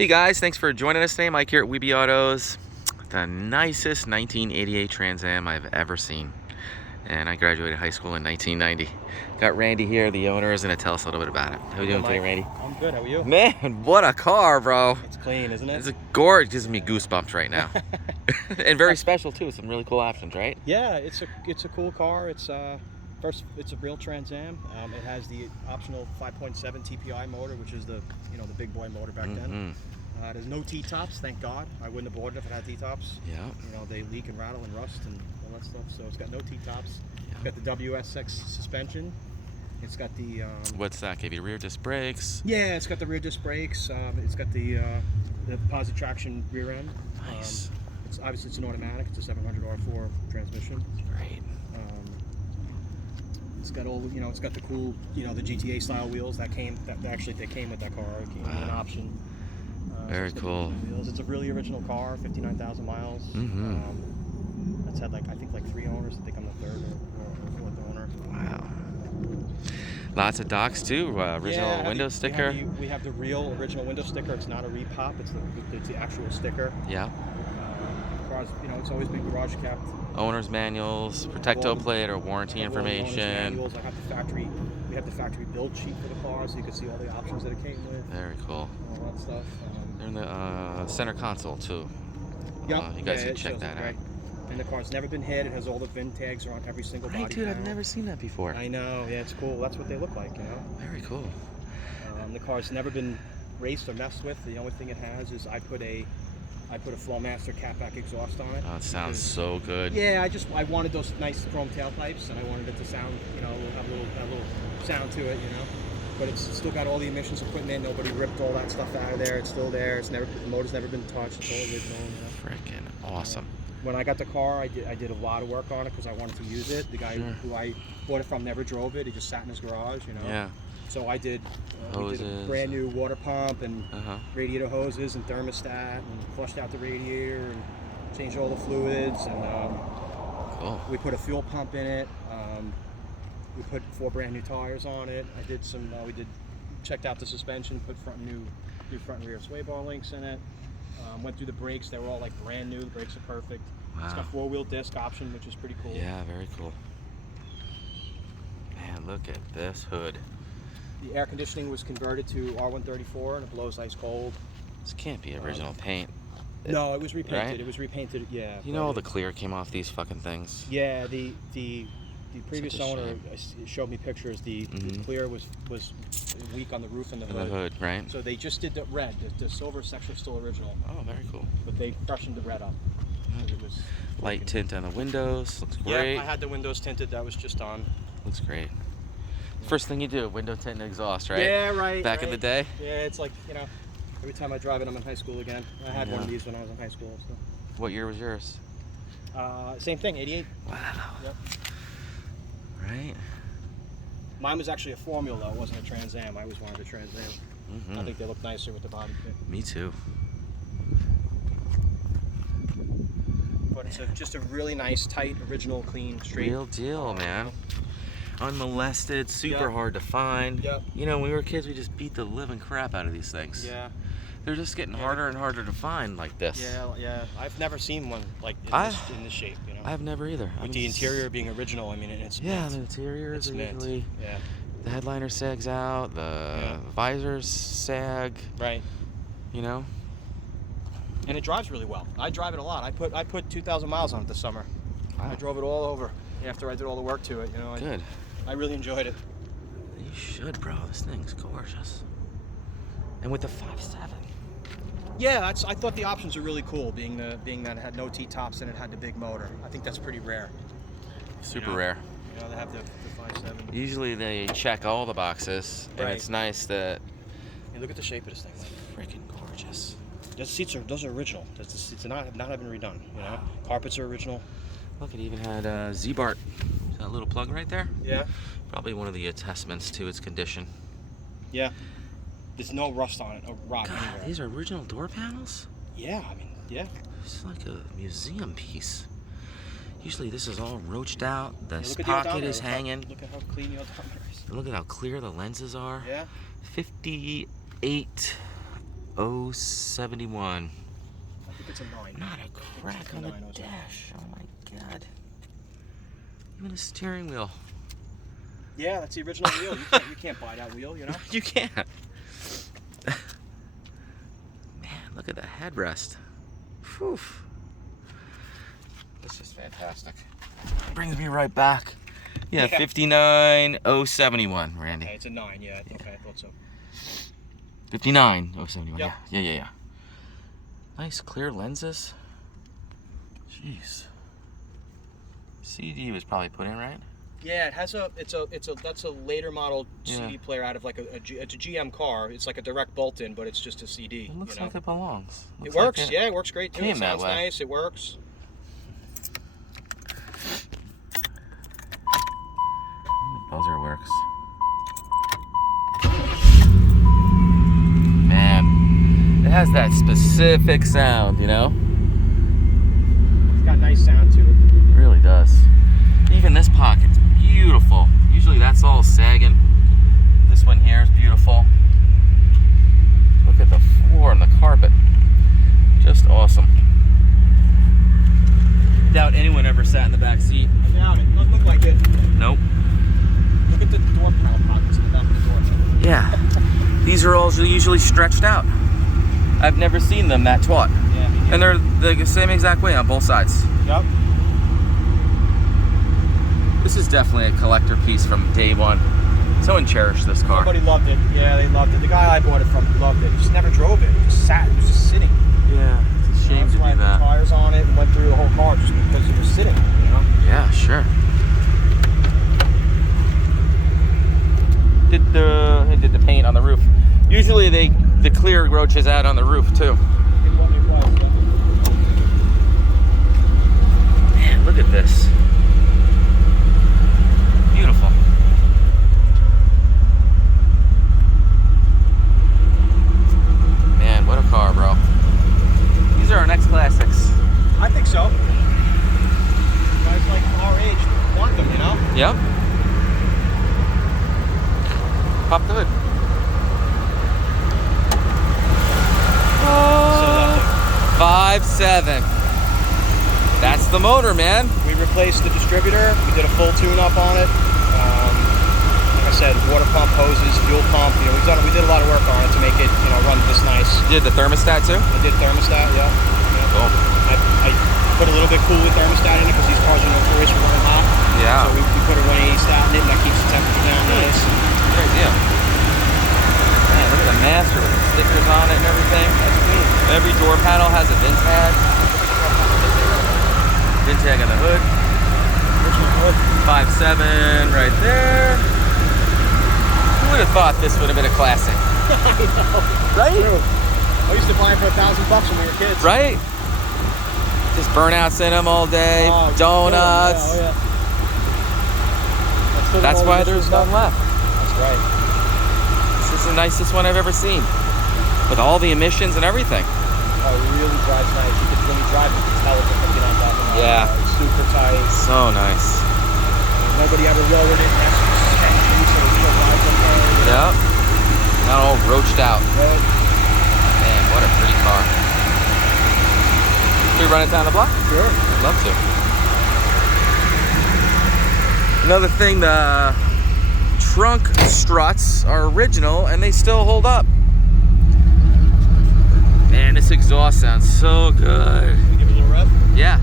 Hey guys, thanks for joining us today. Mike here at Weeby Autos. The nicest 1988 Trans Am I've ever seen. And I graduated high school in 1990. Got Randy here, the owner, is going to tell us a little bit about it. How are you doing today, Randy? I'm good, how are you? Man, what a car, bro. It's clean, isn't it? It's a gorgeous, gives me goosebumps right now. And very special too, some really cool options, right? Yeah, it's a cool car. It's first, it's a real Trans Am. It has the optional 5.7 TPI motor, which is the the big boy motor back then. There's no T-tops, thank God. I wouldn't have bought it if it had T-tops. Yeah. They leak and rattle and rust and all that stuff. So it's got no T-tops. Yeah. It's got the WSX suspension. It's got the what's that? Give you rear disc brakes? Yeah, it's got the rear disc brakes. It's got the Posi traction rear end. Nice. It's obviously it's an automatic. It's a 700 R4 transmission. Great. It's got all it's got the cool the GTA style wheels that came with that car. It came with an option. Very cool. Wheels. It's a really original car, 59,000 miles. It's had I think 3 owners. I think I'm the third or fourth owner. Wow. Lots of docks too. Original window sticker. We have the real original window sticker. It's not a repop. It's the actual sticker. Yeah. Cars, it's always been garage kept. Owner's manuals, protecto plate or warranty information. Manuals. I have the factory. We have the factory build sheet for the car, so you can see all the options that it came with. Very cool. All that stuff. They're in the center console too. Yeah. You guys can check that out. And the car's never been hit. It has all the VIN tags are on every single body Dude, panel. I've never seen that before. I know. Yeah, it's cool. That's what they look like. Very cool. The car's never been raced or messed with. The only thing it has is I put a Flowmaster catback exhaust on it. Oh, it sounds so good. Yeah, I wanted those nice chrome tailpipes, and I wanted it to sound, have a little sound to it, But it's still got all the emissions equipment. Nobody ripped all that stuff out of there. It's still there. The motor's never been touched. It's all original. Freaking awesome. When I got the car, I did a lot of work on it because I wanted to use it. The guy who I bought it from never drove it. He just sat in his garage, Yeah. So I did, we did a brand new water pump and radiator hoses and thermostat and flushed out the radiator and changed all the fluids and cool. We put a fuel pump in it. We put 4 brand new tires on it. I did some. Checked out the suspension. Put new front and rear sway bar links in it. Went through the brakes. They were all brand new. The brakes are perfect. Wow. It's got 4-wheel disc option, which is pretty cool. Yeah, very cool. Man, look at this hood. The air conditioning was converted to R134 and it blows ice cold. This can't be original paint. No, it was repainted. Right? It was repainted. Yeah. All the clear came off these fucking things. Yeah, the previous owner showed me pictures. The clear was weak on the roof and the hood. Right? So they just did the red. The silver section is still original. Oh, very cool. But they freshened the red up. It was light tint on the windows. Looks great. Yeah, I had the windows tinted. That was just on. Looks great. First thing you do, window tint and exhaust, right? Yeah, right. Back in the day? Yeah, it's every time I drive it, I'm in high school again. I had one of these when I was in high school. So. What year was yours? Same thing, 88. Wow. Yep. Right? Mine was actually a Formula, though. It wasn't a Trans Am. I always wanted a Trans Am. I think they look nicer with the body kit. Me too. But it's just a really nice, tight, original, clean, straight. Real deal, man. Unmolested, super hard to find. Yep. When we were kids, we just beat the living crap out of these things. Yeah. They're just getting harder and harder to find like this. Yeah. I've never seen one in this shape, I've never either. With the interior being original, it's the interior is usually. Yeah. The headliner sags out, the visors sag. Right. And it drives really well. I drive it a lot. I put 2,000 miles on it this summer. Wow. I drove it all over after I did all the work to it. Good. I really enjoyed it. You should, bro. This thing's gorgeous. And with the 5.7. Yeah, I thought the options are really cool, being that it had no T-tops and it had the big motor. I think that's pretty rare. Super rare. They have the 5.7. Usually they check all the boxes, and it's nice that. And look at the shape of this thing. Freaking gorgeous. Those seats those are original. The seats not been redone. Carpets are original. Look, it even had Z-Bart. That little plug right there. Yeah. Probably one of the testaments to its condition. Yeah. There's no rust on it, no rot anywhere. These are original door panels? Yeah, yeah. It's like a museum piece. Usually this is all roached out. The look pocket is hanging. Look at how clean the odometer is. Look at how clear the lenses are. Yeah. 58 071. I think it's a 9. Not a crack on the dash. Oh my god. Even a steering wheel. Yeah, that's the original wheel. You can't buy that wheel, you know? You can't. Man, look at the headrest. Whew. This is fantastic. Brings me right back. Yeah, 59071, Randy. Okay, it's a 9, yeah. Okay, I thought so. 59071, Yep. yeah. Nice clear lenses. Jeez. CD was probably put in, right? Yeah, it has that's a later model CD player out of like it's a GM car. It's like a direct bolt-in, but it's just a CD. It looks you know? like it belongs. It works, yeah, it works great too. Came It that sounds way. nice, it works. Buzzer works. Man, it has that specific sound, you know? It's got nice sound to it. It really does. Even this pocket's beautiful. Usually that's all sagging. This one here is beautiful. Look at the floor and the carpet. Just awesome. Doubt anyone ever sat in the back seat. I doubt it. Doesn't look like it. Nope. Look at the door panel pockets in the back of the door. Yeah. These are all usually stretched out. I've never seen them that taut. Yeah, me neither. And they're the same exact way on both sides. Yep. This is definitely a collector piece from day one. Someone cherished this car. Everybody loved it. Yeah, they loved it. The guy I bought it from loved it. He just never drove it. He just sat. It was just sitting. Yeah, it's a shame That's to why I do put that. tires on it and went through the whole car just because it was sitting, you know? Yeah, sure. Did the paint on the roof. Usually the clear roaches out on the roof too. It was, yeah. Man, look at this. Beautiful. Man, what a car, bro. These are our next classics. I think so. Guys like our age want them, you know? Yep. Pop the hood. Oh, 5.7. That's the motor, man. We replaced the distributor. We did a full tune-up on it. Like I said, water pump, hoses, fuel pump. You know, we did a lot of work on it to make it, you know, run this nice. You did the thermostat too? I did thermostat, yeah. Cool. I put a little bit cooler thermostat in it because these cars are notorious for running hot. Yeah. So we put a 180 stat in it, and that keeps the temperature down nice. Good idea. Man, look at the Master with the stickers on it and everything. That's clean. Every door panel has a VIN tag. VIN tag on the hood. Original hood. 5.7 right there. Who would have thought this would have been a classic? I know. Right? True. I used to buy them for $1,000 when we were kids. Right? Just burnouts in them all day, Oh, donuts. Yeah, That's why there's none left. That's right. This is the nicest one I've ever seen. With all the emissions and everything. Oh, it really drives nice. When you drive, you can tell it's a 59,000 miles. Yeah. It's super tight. So nice. Nobody ever lowered it. That's suspension, so it still rides up there. Yep. Not all roached out. Right. Man, what a pretty car. Can we run it down the block? Sure. I'd love to. Another thing, the trunk struts are original and they still hold up. Man, this exhaust sounds so good. Can we give it a little rev? Yeah.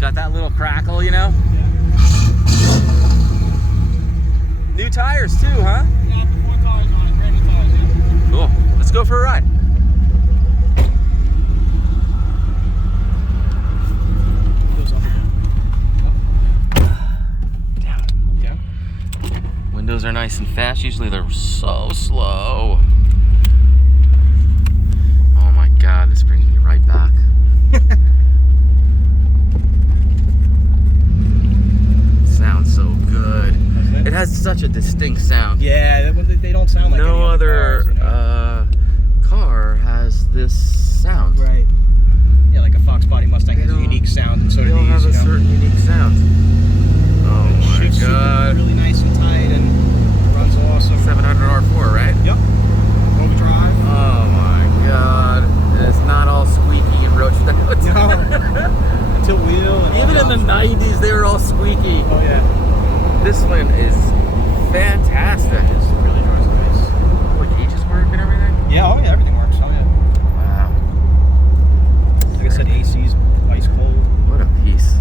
Got that little crackle, you know? Yeah. New tires too, huh? Yeah, 4 tires on it. Brand new tires, yeah. Cool. Let's go for a ride. Goes up again. Down. Yeah. Windows are nice and fast. Usually they're so slow. Oh my God, this brings me right back. Sounds so good. It has such a distinct sound. Yeah, they don't sound like No any other cars, you know? car has this sound. Right. Yeah, like a Fox Body Mustang They has a don't- unique sound, and so They do all these. have a You know? certain unique sound. Oh my Shifts God. Really nice and tight, and runs awesome. 700 R4, right? Yep. Overdrive. Oh my God. And it's not all squeaky and roached out. No. Tilt wheel. And Even in the 90s, they were all squeaky. Oh yeah. This one is fantastic. It really drives nice. What, gauges work and everything? Yeah, oh yeah, everything works. Oh yeah. Wow. Like I said, AC's ice cold. What a piece.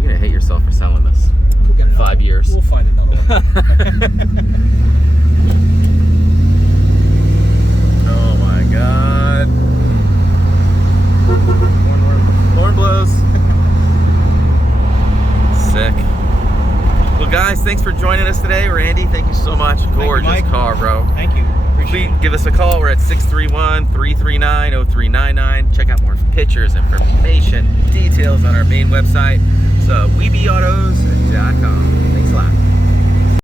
You're gonna hate yourself for selling this. We'll get another 5 years. We'll find another one. Oh my God. Horn blows. Sick. Well, guys, thanks for joining us today. Randy, thank you so much. Gorgeous Mike. car, bro. Thank you. Appreciate Please give us a call. We're at 631-339-0399. Check out more pictures, information, details on our main website. So, weebautos.com.